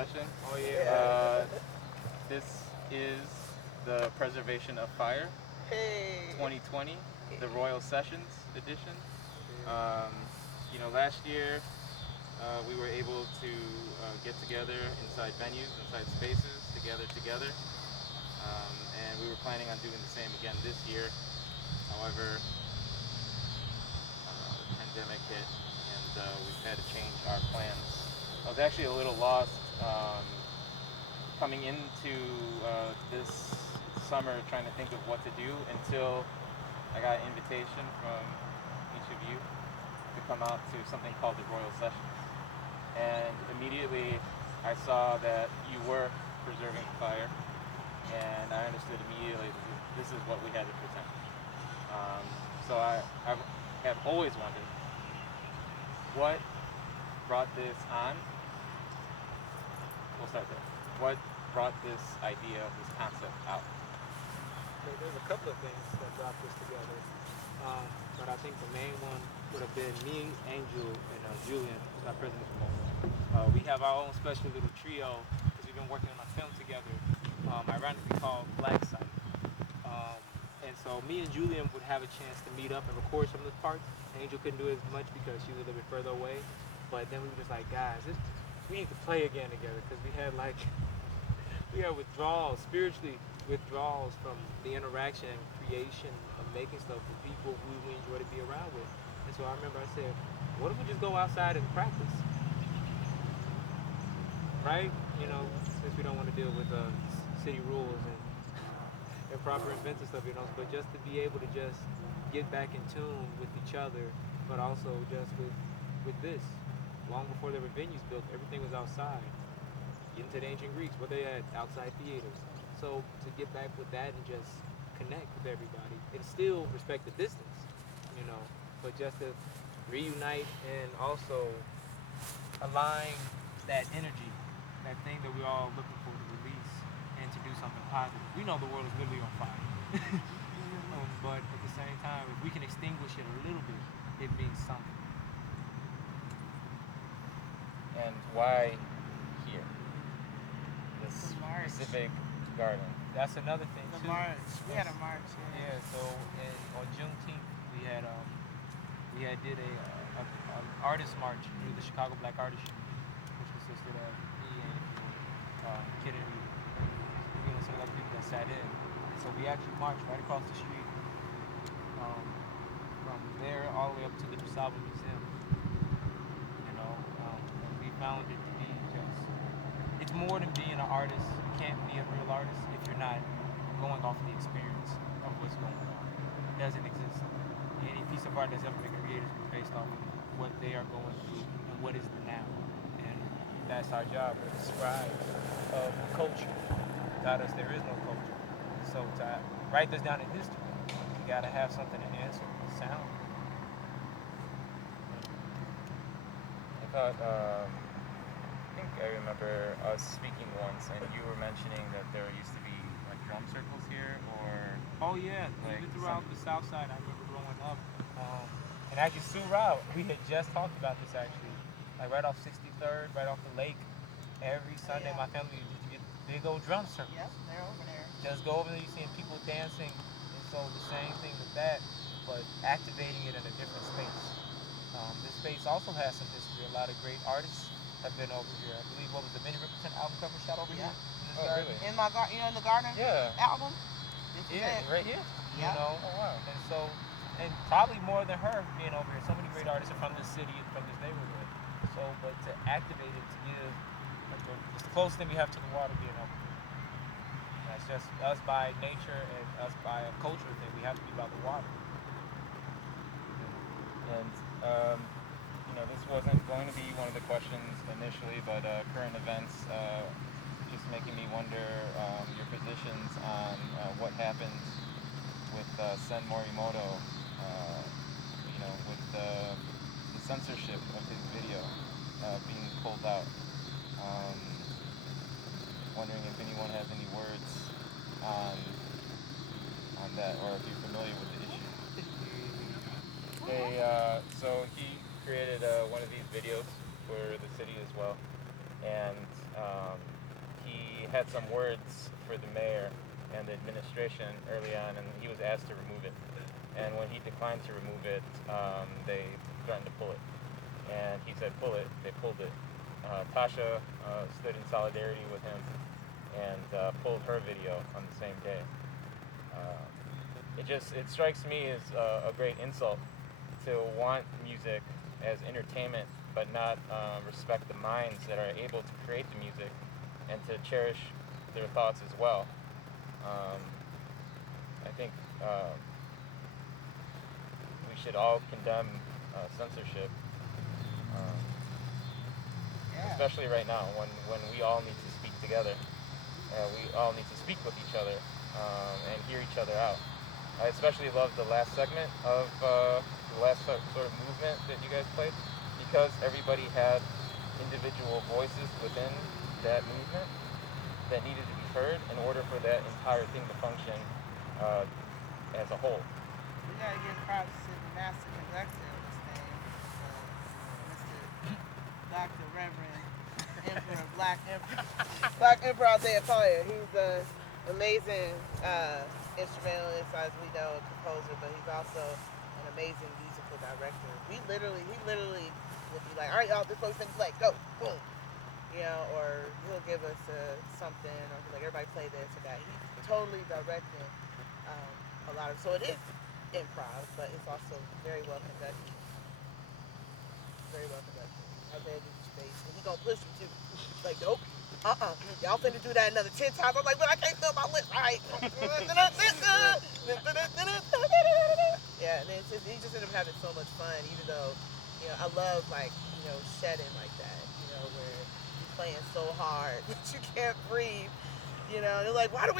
session. Oh yeah. This is the Preservation of Fire Hey. 2020, the Royal Sessions edition. Um, last year we were able to get together inside venues, inside spaces, together, and we were planning on doing the same again this year. However, the pandemic hit, and we've had to change our plans. I was actually a little lost coming into this summer, trying to think of what to do until I got an invitation from each of you to come out to something called the Royal Sessions. And immediately I saw that you were preserving fire, and I understood immediately that this is what we had to present. So I have always wondered what brought this on. We'll start there. What brought this idea, this concept out? Okay, there's a couple of things that brought this together, but I think the main one would have been me, Angel, and Julian, who's not present at the moment. We have our own special little trio because we've been working on a film together, ironically called Black Site. And so me and Julian would have a chance to meet up and record some of the parts. Angel couldn't do it as much because she was a little bit further away. But then we were just like, guys, we need to play again together because we had withdrawals, spiritually withdrawals from the interaction and creation of making stuff with people who we enjoy to be around with. And so I remember I said, what if we just go outside and practice? Right? Since we don't want to deal with city rules and improper events and stuff, but just to be able to just get back in tune with each other, but also just with this. Long before there were venues built, everything was outside. Get into the ancient Greeks, what they had, outside theaters. So to get back with that and just connect with everybody and still respect the distance, but just to reunite and also align that energy, that thing that we're all looking for to release and to do something positive. We know the world is literally on fire. But at the same time, if we can extinguish it a little bit, it means something. And why here? This specific garden. That's another thing The too. march. We had a march. Yeah. So on Juneteenth we did a artist march through the Chicago Black Artist Union, which consisted of me and Kennedy, and some other people that sat in. So we actually marched right across the street from there all the way up to the DuSable Museum. And we found it to be it's more than being an artist. You can't be a real artist if you're not going off the experience of what's going on. It doesn't exist. Any piece of art that's ever been created is based off of what they are going through and what is the now. And that's our job. We're the scribes of culture. Without us, there is no culture. So to write this down in history, you got to have something to answer with sound. I thought, I think I remember us speaking once, and you were mentioning that there used to be like drum circles here, or Oh yeah, like even throughout the South Side, I remember growing up. And actually, Sue Route, we had just talked about this actually, like right off 63rd, right off the lake. Every Sunday, my family used to get big old drum circles. Yep, they're over there. Just go over there, you seeing people dancing, and so the same thing with that, but activating it in a different space. This space also has some history. A lot of great artists have been over here. I believe what was the Many Represent album cover shot over Yeah. here? In this Oh, garden? really? In my garden, in the garden Yeah. album. This is Yeah, it. right here. Yeah. Oh wow. And so, and probably more than her being over here. So many great artists are from this city and from this neighborhood. So, but to activate it, to give, it's the closest thing we have to the water being over here. That's just us by nature and us by a cultural thing. We have to be about the water. And this wasn't going to be one of the questions initially, but current events just making me wonder your positions on what happened with Sen Morimoto, with the censorship of his video being pulled out. Wondering if anyone has any words on that, or if you're familiar with the issue. So he created one of these videos for the city as well, and he had some words for the mayor and the administration early on, and he was asked to remove it. And when he declined to remove it, they threatened to pull it. And he said, pull it. They pulled it. Tasha stood in solidarity with him and pulled her video on the same day. It strikes me as a great insult to want music as entertainment, but not respect the minds that are able to create the music and to cherish their thoughts as well. I think we should all condemn censorship, especially right now when we all need to speak together. We all need to speak with each other and hear each other out. I especially love the last segment of the last sort of movement that you guys played, because everybody had individual voices within that movement that needed to be heard in order for that entire thing to function as a whole. We gotta give props to the master conductor of this thing, Mr. Dr. Reverend Emperor Black Emperor Isaiah Collier. He's an amazing instrumentalist, as we know, a composer, but he's also an amazing musical director. He literally will be like, all right, y'all, this is what we finna play, go, boom. You know, or he'll give us something, or he'll like, everybody play this or that. He's totally directing a lot of, so it is improv, but it's also very well conducted. Very well conducted. Isaiah did the space, and he gonna push you too. Like, nope. Y'all finna do that another 10 times. I'm like, but I can't feel my lips. All right. Yeah, and it's just, he just ended up having so much fun, even though, you know, I love, like, you know, shedding like that, you know, where you're playing so hard that you can't breathe. You know, they're like, why do we